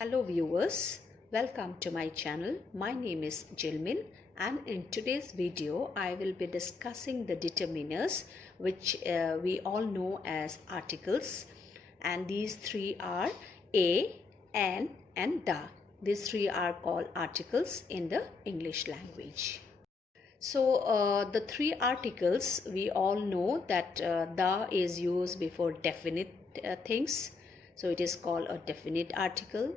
Hello viewers, welcome to my channel. My name is Jilmin and in today's video I will be discussing the determiners which we all know as articles, and these three are a, an and the. These three are called articles in the English language. So the three articles, we all know that the is used before definite things, so it is called a definite article.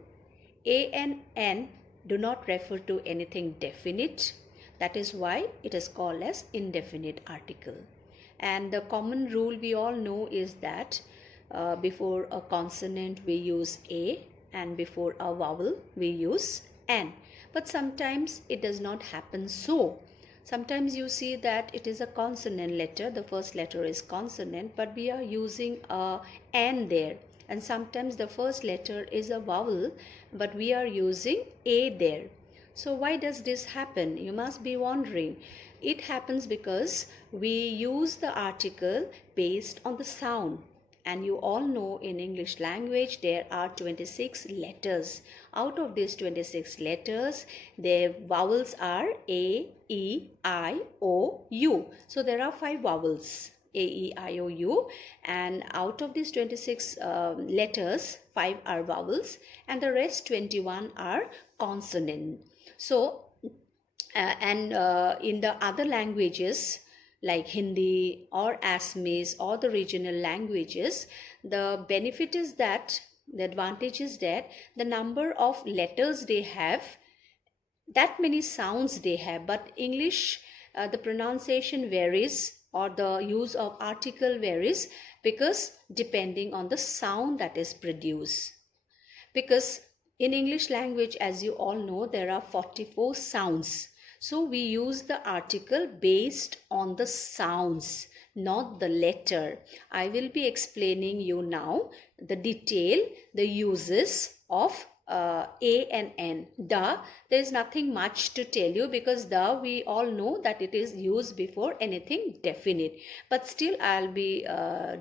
A and N do not refer to anything definite, that is why it is called as indefinite article. And the common rule we all know is that before a consonant we use A and before a vowel we use N. But sometimes it does not happen so. Sometimes you see that it is a consonant letter, the first letter is consonant, but we are using a N there. And sometimes the first letter is a vowel, but we are using A there. So why does this happen? You must be wondering. It happens because we use the article based on the sound. And you all know in English language there are 26 letters. Out of these 26 letters, their vowels are A, E, I, O, U. So there are 5 vowels. A, E, I, O, U, and out of these 26 letters, 5 are vowels and the rest 21 are consonant. So in the other languages like Hindi or Assamese or the regional languages, the benefit is that, the advantage is that the number of letters they have, that many sounds they have, but English, the pronunciation varies or the use of article varies because depending on the sound that is produced. Because in English language, as you all know, there are 44 sounds. So we use the article based on the sounds, not the letter. I will be explaining you now the detail, the uses of A and N. The, there is nothing much to tell you because the, we all know that it is used before anything definite. But still I'll be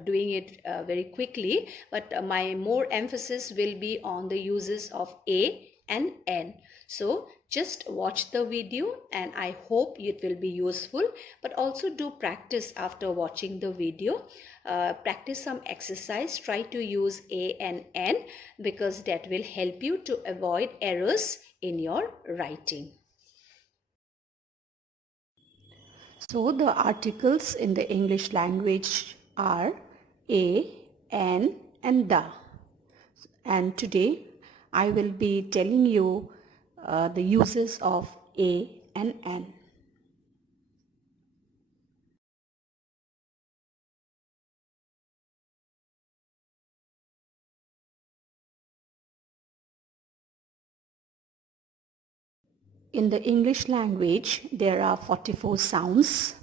doing it very quickly. But my more emphasis will be on the uses of A and N. So just watch the video and I hope it will be useful, but also do practice after watching the video. Practice some exercise, try to use A and N because that will help you to avoid errors in your writing. So the articles in the English language are A, N and the. And today I will be telling you the uses of A and N. In the English language, there are 44 sounds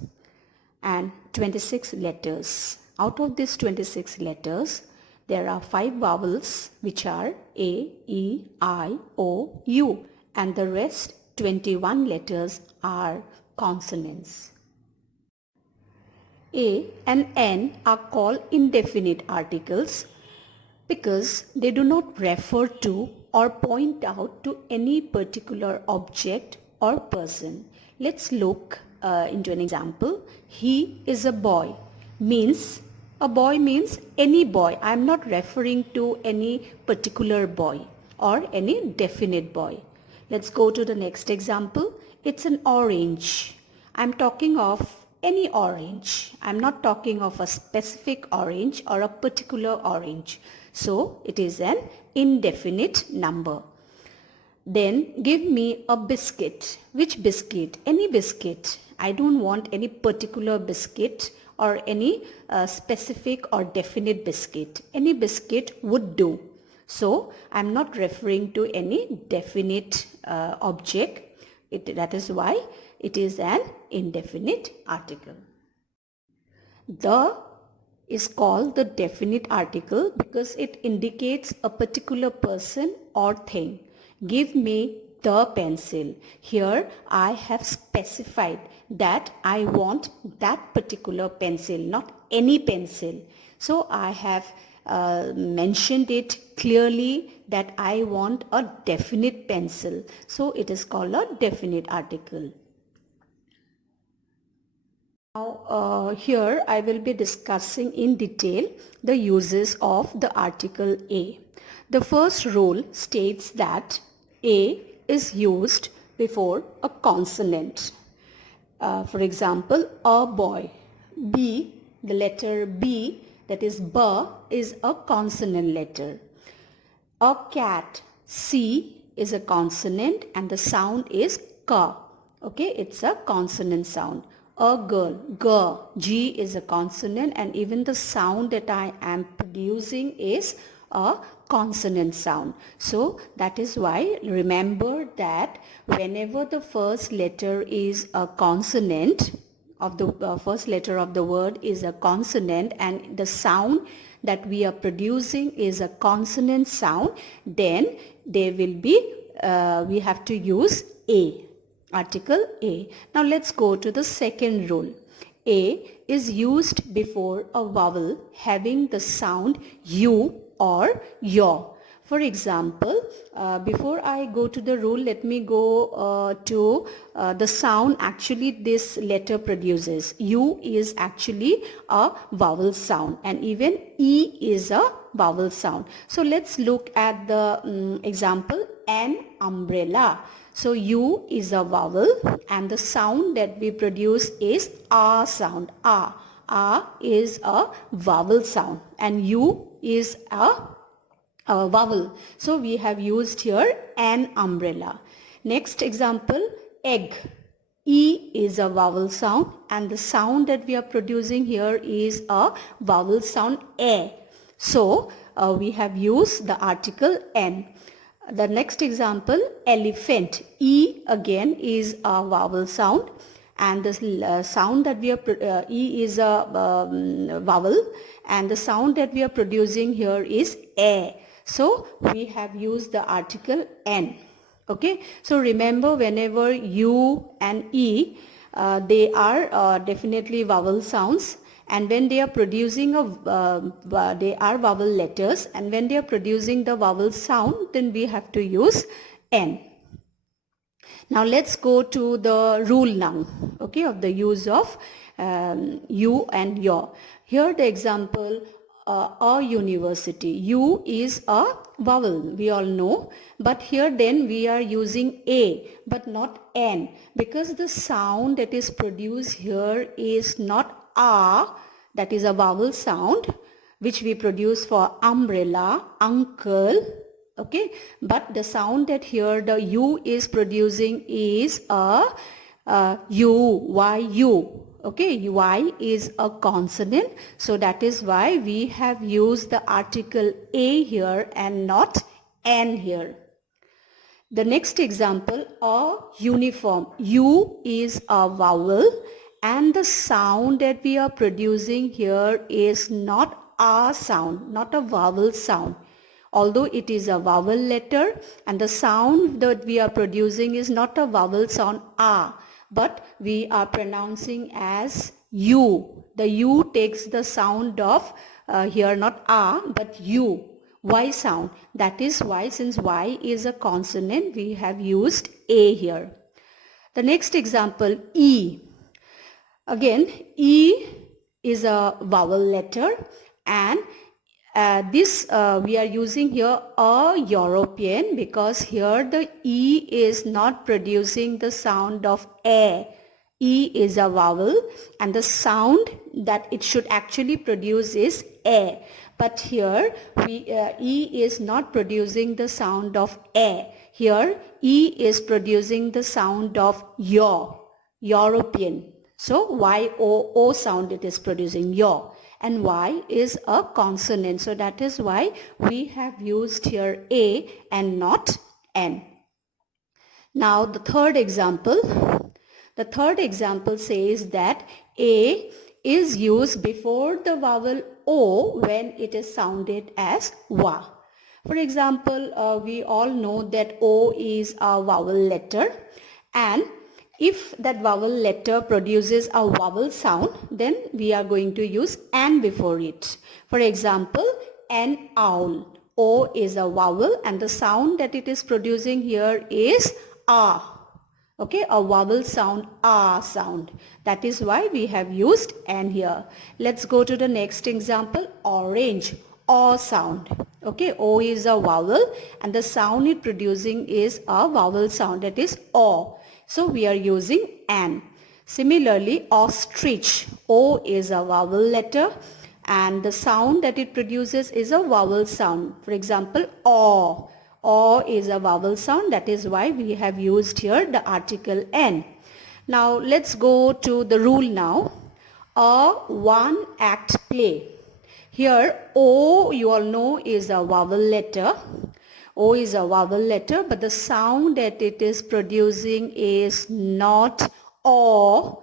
and 26 letters. Out of these 26 letters, there are 5 vowels which are A, E, I, O, U, and the rest 21 letters are consonants. A and N are called indefinite articles because they do not refer to or point out to any particular object or person. Let's look into an example. He is a boy means, a boy means any boy. I am not referring to any particular boy or any definite boy. Let's go to the next example. It's an orange. I'm talking of any orange. I'm not talking of a specific orange or a particular orange. So it is an indefinite number. Then give me a biscuit. Which biscuit? Any biscuit. I don't want any particular biscuit or any specific or definite biscuit. Any biscuit would do. So I'm not referring to any definite object. That is why it is an indefinite article. The is called the definite article because it indicates a particular person or thing. Give me the pencil. Here I have specified that I want that particular pencil, not any pencil. So I have mentioned it clearly that I want a definite pencil. So it is called a definite article. Now here I will be discussing in detail the uses of the article A. The first rule states that A is used before a consonant. For example, a boy. B, the letter B, that is B, is a consonant letter. A cat, C, is a consonant and the sound is K. Okay, it's a consonant sound. A girl, G, G is a consonant and even the sound that I am producing is a consonant sound. So that is why remember that whenever the first letter is a consonant of the first letter of the word is a consonant and the sound that we are producing is a consonant sound, then there will be we have to use A, article A. Now let's go to the second rule. A is used before a vowel having the sound U or yaw. For example, before I go to the rule, let me go to the sound actually this letter produces. U is actually a vowel sound and even E is a vowel sound. So let's look at the example, an umbrella. So U is a vowel and the sound that we produce is A sound. A. A is a vowel sound and U is a vowel. So we have used here an umbrella. Next example, egg. E is a vowel sound and the sound that we are producing here is a vowel sound A. So we have used the article N. The next example, elephant. E again is a vowel sound and the sound that we are E is a vowel and the sound that we are producing here is A. So we have used the article N. Okay. So remember whenever U and E they are definitely vowel sounds and when they are producing they are vowel letters and when they are producing the vowel sound then we have to use N. Now let's go to the rule now, okay, of the use of U and yaw. Here the example, a university. U is a vowel, we all know, but here then we are using A but not N because the sound that is produced here is not A, that is a vowel sound which we produce for umbrella, uncle, okay, but the sound that here the U is producing is a U. Okay, Y is a consonant, so that is why we have used the article A here and not N here. The next example, a uniform. U is a vowel and the sound that we are producing here is not a sound, not a vowel sound. Although it is a vowel letter and the sound that we are producing is not a vowel sound A, but we are pronouncing as U. The U takes the sound of here not A but U. Y sound. That is why since Y is a consonant we have used A here. The next example, E. Again, E is a vowel letter and we are using here a European because here the E is not producing the sound of A. E is a vowel and the sound that it should actually produce is A. But here E is not producing the sound of A. Here E is producing the sound of European. So Y-O-O sound it is producing, yaw. And Y is a consonant. So that is why we have used here A and not N. Now the third example. The third example says that A is used before the vowel O when it is sounded as wa. For example, we all know that O is a vowel letter and if that vowel letter produces a vowel sound, then we are going to use an before it. For example, an owl. O is a vowel and the sound that it is producing here is ah. Okay, a vowel sound, ah sound. That is why we have used an here. Let's go to the next example, orange, o sound. Okay, o is a vowel and the sound it producing is a vowel sound, that is o. So we are using an. Similarly, ostrich, o is a vowel letter and the sound that it produces is a vowel sound. For example, o. O is a vowel sound, that is why we have used here the article n. Now let's go to the rule now. A one act play. Here O you all know is a vowel letter. O is a vowel letter, but the sound that it is producing is not O,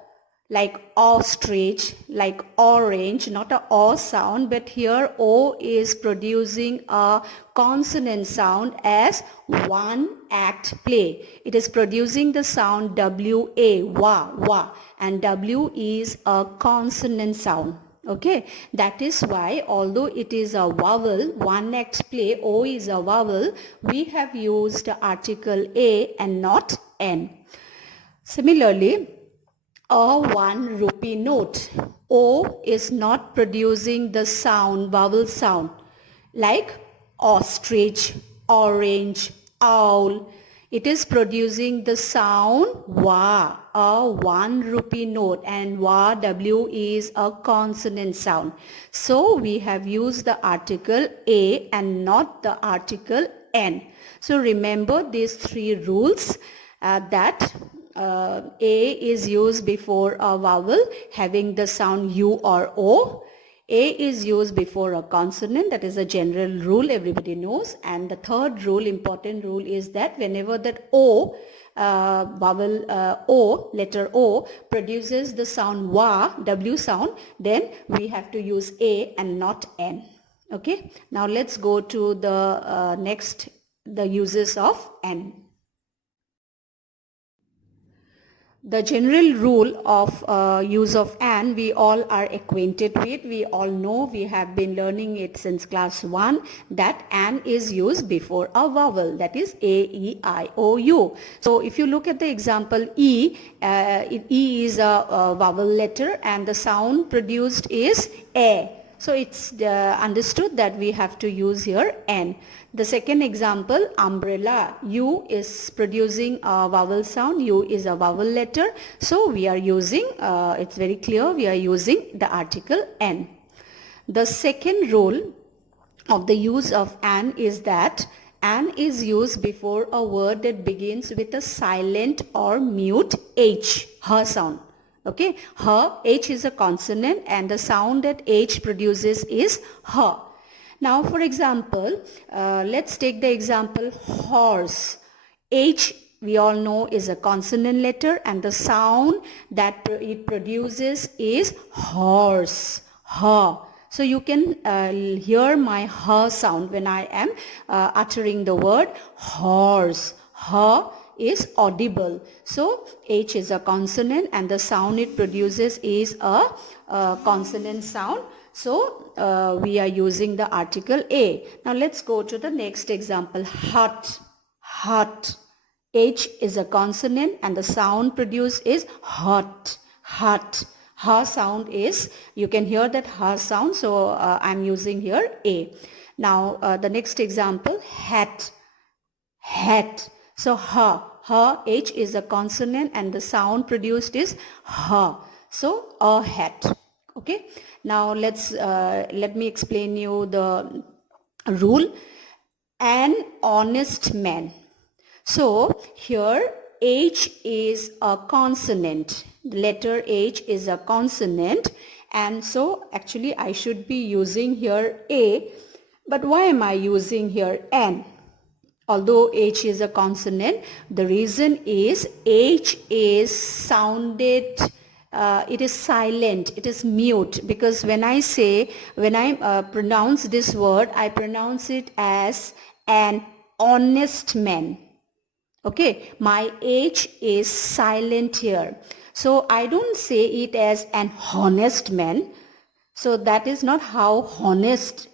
like ostrich, like orange, not a O sound, but here O is producing a consonant sound as one act play. It is producing the sound W-A, wa, wa, and W is a consonant sound. Okay, that is why although it is a vowel, one act play, O is a vowel, we have used article A and not N. Similarly, a 1 rupee note. O is not producing the sound, vowel sound, like ostrich, orange, owl. It is producing the sound wa, a 1 rupee note, and wa, W is a consonant sound. So we have used the article A and not the article N. So remember these three rules that A is used before a vowel having the sound U or O. A is used before a consonant, that is a general rule everybody knows. And the third rule, important rule, is that whenever that O, vowel O, letter O, produces the sound wa, W sound, then we have to use A and not N. Okay, now let's go to the next, the uses of N. The general rule of use of an we all are acquainted with. We all know, we have been learning it since class 1, that an is used before a vowel, that is A, E, I, O, U. So if you look at the example E, E is a vowel letter and the sound produced is A. So it's understood that we have to use here N. The second example, umbrella, U is producing a vowel sound, U is a vowel letter. So we are using, it's very clear, we are using the article N. The second rule of the use of an is that an is used before a word that begins with a silent or mute H, her sound. Okay, her, H is a consonant and the sound that H produces is her. Now for example, let's take the example horse. H we all know is a consonant letter and the sound that it produces is horse, her. So you can hear my her sound when I am uttering the word horse, her is audible. So H is a consonant and the sound it produces is a consonant sound. So we are using the article A. Now let's go to the next example, hut, hut. H is a consonant and the sound produced is hut, hut. Her sound is, you can hear that her sound, so I'm using here A. Now the next example, hat, hat. So her, H is a consonant and the sound produced is her. So a hat. Okay. Now let me explain you the rule. An honest man. So here H is a consonant. The letter H is a consonant and so actually I should be using here A. But why am I using here N? Although H is a consonant, the reason is H is sounded, it is silent, it is mute, because when I pronounce this word, I pronounce it as an honest man. Okay, my H is silent here. So I don't say it as an honest man. So that is not how honest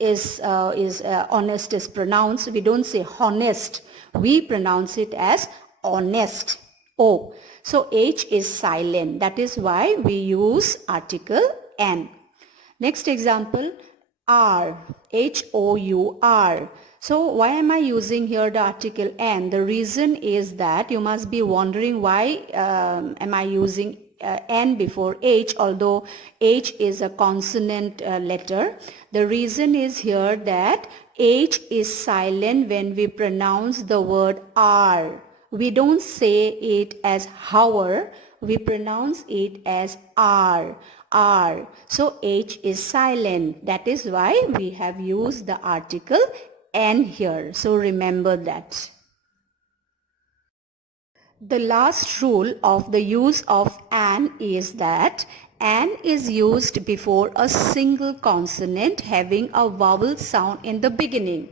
honest is pronounced, we don't say honest. We pronounce it as honest. O. So H is silent. That is why we use article N. Next example, R. H-O-U-R. So why am I using here the article N? The reason is that you must be wondering why am I using N before H, although H is a consonant letter. The reason is here that H is silent when we pronounce the word R. We don't say it as hour, we pronounce it as R. R. So H is silent. That is why we have used the article N here. So remember that. The last rule of the use of an is that an is used before a single consonant having a vowel sound in the beginning.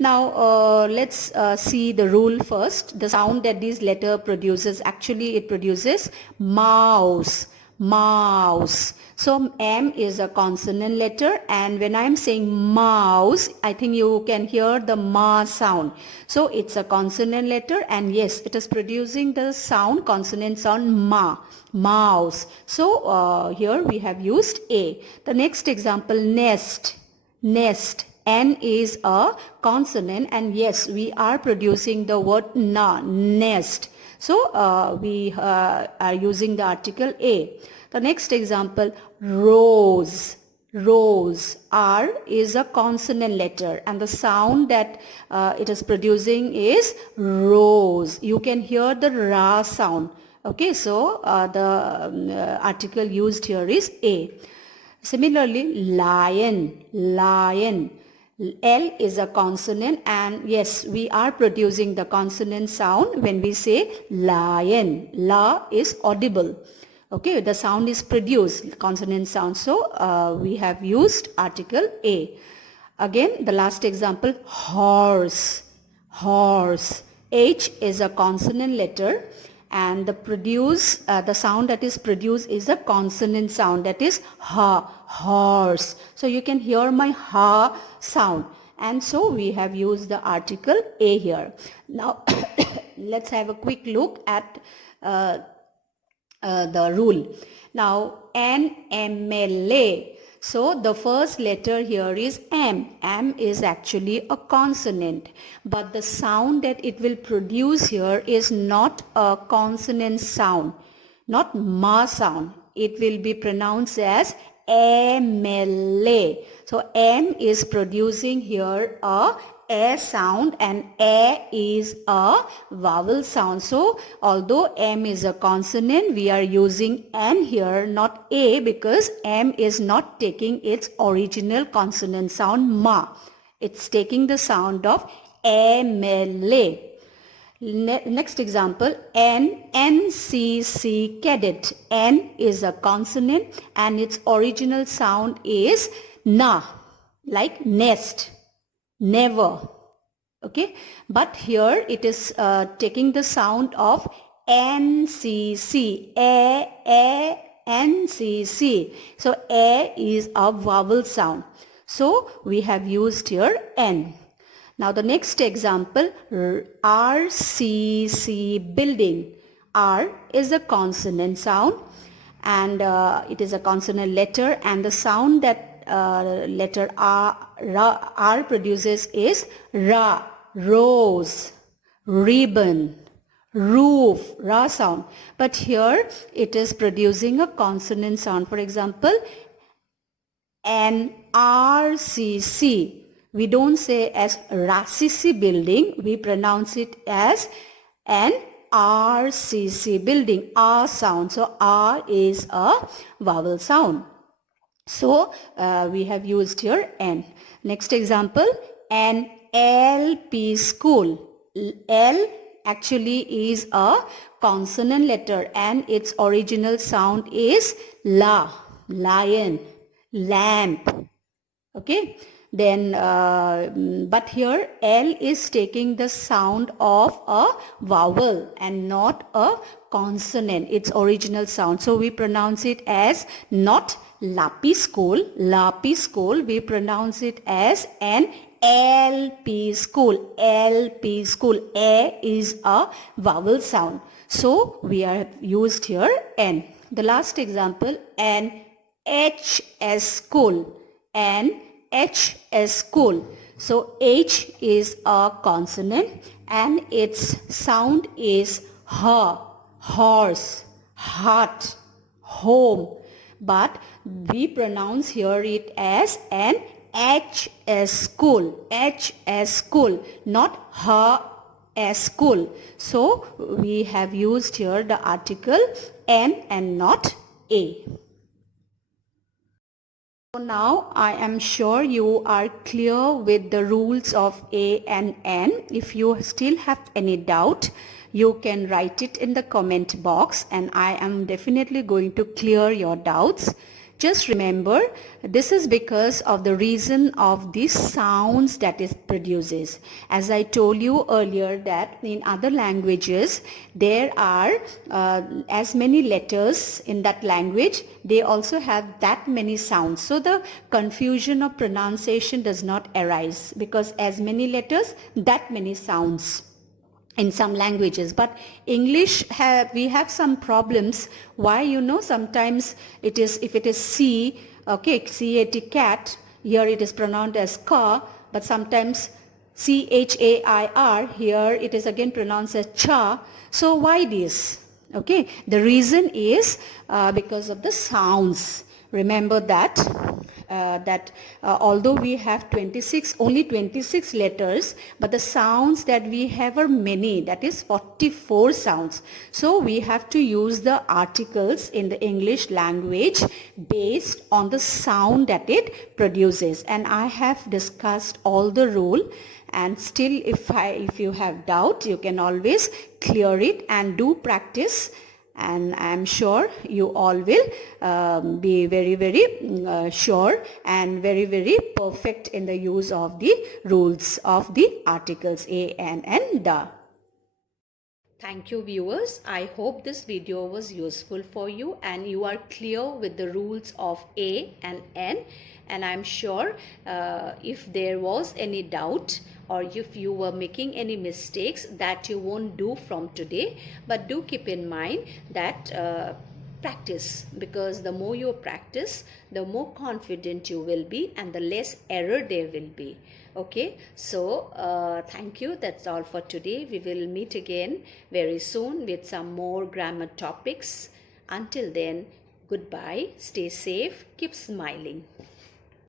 Now let's see the rule first. The sound that this letter produces, actually it produces mouse, mouse. So M is a consonant letter, and when I'm saying mouse, I think you can hear the ma sound. So it's a consonant letter, and yes, it is producing the sound, consonant sound ma, mouse. So here we have used A. The next example, nest, nest. N is a consonant, and yes, we are producing the word na, nest. So we are using the article A. The next example, rose, rose. R is a consonant letter, and the sound that it is producing is rose. You can hear the ra sound. Okay, so the article used here is A. Similarly, lion, lion. L is a consonant, and yes, we are producing the consonant sound when we say lion. La is audible. Okay, the sound is produced, consonant sound. So we have used article A. Again, the last example, horse, horse. H is a consonant letter, and the sound that is produced is a consonant sound, that is ha, horse. So you can hear my ha sound, and so we have used the article A here. Now let's have a quick look at the rule. Now NMLA. So the first letter here is M. M is actually a consonant, but the sound that it will produce here is not a consonant sound, not ma sound. It will be pronounced as MLA. So M is producing here a sound, and A is a vowel sound. So although M is a consonant, we are using N here, not A, because M is not taking its original consonant sound ma. It's taking the sound of MLA. Next example, NCC, cadet. N is a consonant, and its original sound is na, like nest, never. Okay, but here it is taking the sound of NCC, NCC. So A is a vowel sound. So we have used here N. Now the next example, RCC, building. R is a consonant sound, and it is a consonant letter, and the sound that letter R produces is ra, rose, ribbon, roof, ra sound. But here it is producing a consonant sound. For example, NRCC. We don't say as RCC building, we pronounce it as an RCC building, R sound. So R is a vowel sound. So we have used here N. Next example, an LP school. L actually is a consonant letter, and its original sound is la, lion, lamp. Okay. Then but here L is taking the sound of a vowel and not a consonant, its original sound. So we pronounce it as not LP school, we pronounce it as an LP school. LP school. A is a vowel sound. So we are used here N. The last example, an HS school. An HS school. So H is a consonant and its sound is H. Horse, heart, home. But we pronounce here it as an HS school. HS school, not HS school. So we have used here the article N and not A. So now I am sure you are clear with the rules of A and N. If you still have any doubt, you can write it in the comment box and I am definitely going to clear your doubts. Just remember, this is because of the reason of the sounds that it produces. As I told you earlier that in other languages, there are as many letters in that language. They also have that many sounds. So the confusion of pronunciation does not arise because as many letters, that many sounds in some languages. But English we have some problems. Why? Sometimes it is, if it is C, okay, C-A-T, cat, here it is pronounced as ka, but sometimes C-H-A-I-R, here it is again pronounced as cha. So why this? Okay, the reason is because of the sounds. Remember that although we have only 26 letters, but the sounds that we have are many, that is 44 sounds. So we have to use the articles in the English language based on the sound that it produces. And I have discussed all the rule, and still if you have doubt, you can always clear it and do practice. And I am sure you all will be very, very sure and very, very perfect in the use of the rules of the articles A, N and the. Thank you viewers. I hope this video was useful for you and you are clear with the rules of A and N. And I'm sure if there was any doubt or if you were making any mistakes, that you won't do from today. But do keep in mind that practice, because the more you practice, the more confident you will be and the less error there will be. Okay, so thank you. That's all for today. We will meet again very soon with some more grammar topics. Until then, goodbye, stay safe, keep smiling.